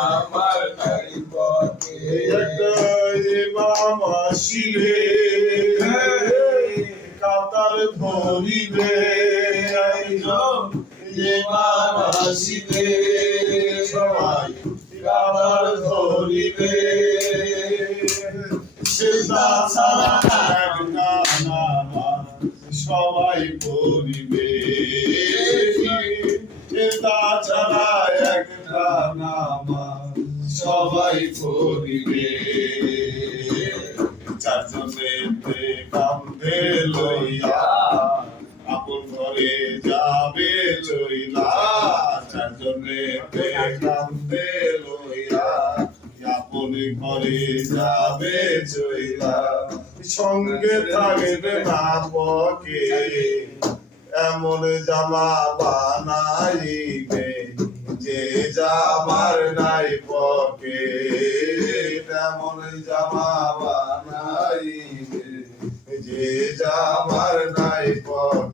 আমার নাই পথে ইমাম আসিবে কাতার ধরিবে ইমাম আসিবে সবাই কাতার ধরিবে সেটা ছাড়া এক নামাজ সবাই পড়িবে সেটা ছাড়া একটা নামাজ সবাই পড়িবে চারজনেতে কান্দে লইয়া আপন ঘরে যাবে চইলা চারজনেতে কান্দে লইয়া আপন ঘরে যাবে চইলা সঙ্গে থাকবে না পকে এমন জামা বানাইবে যে জামার নাই পকে এমন জামা বানাইবে যে জামার নাই পকে।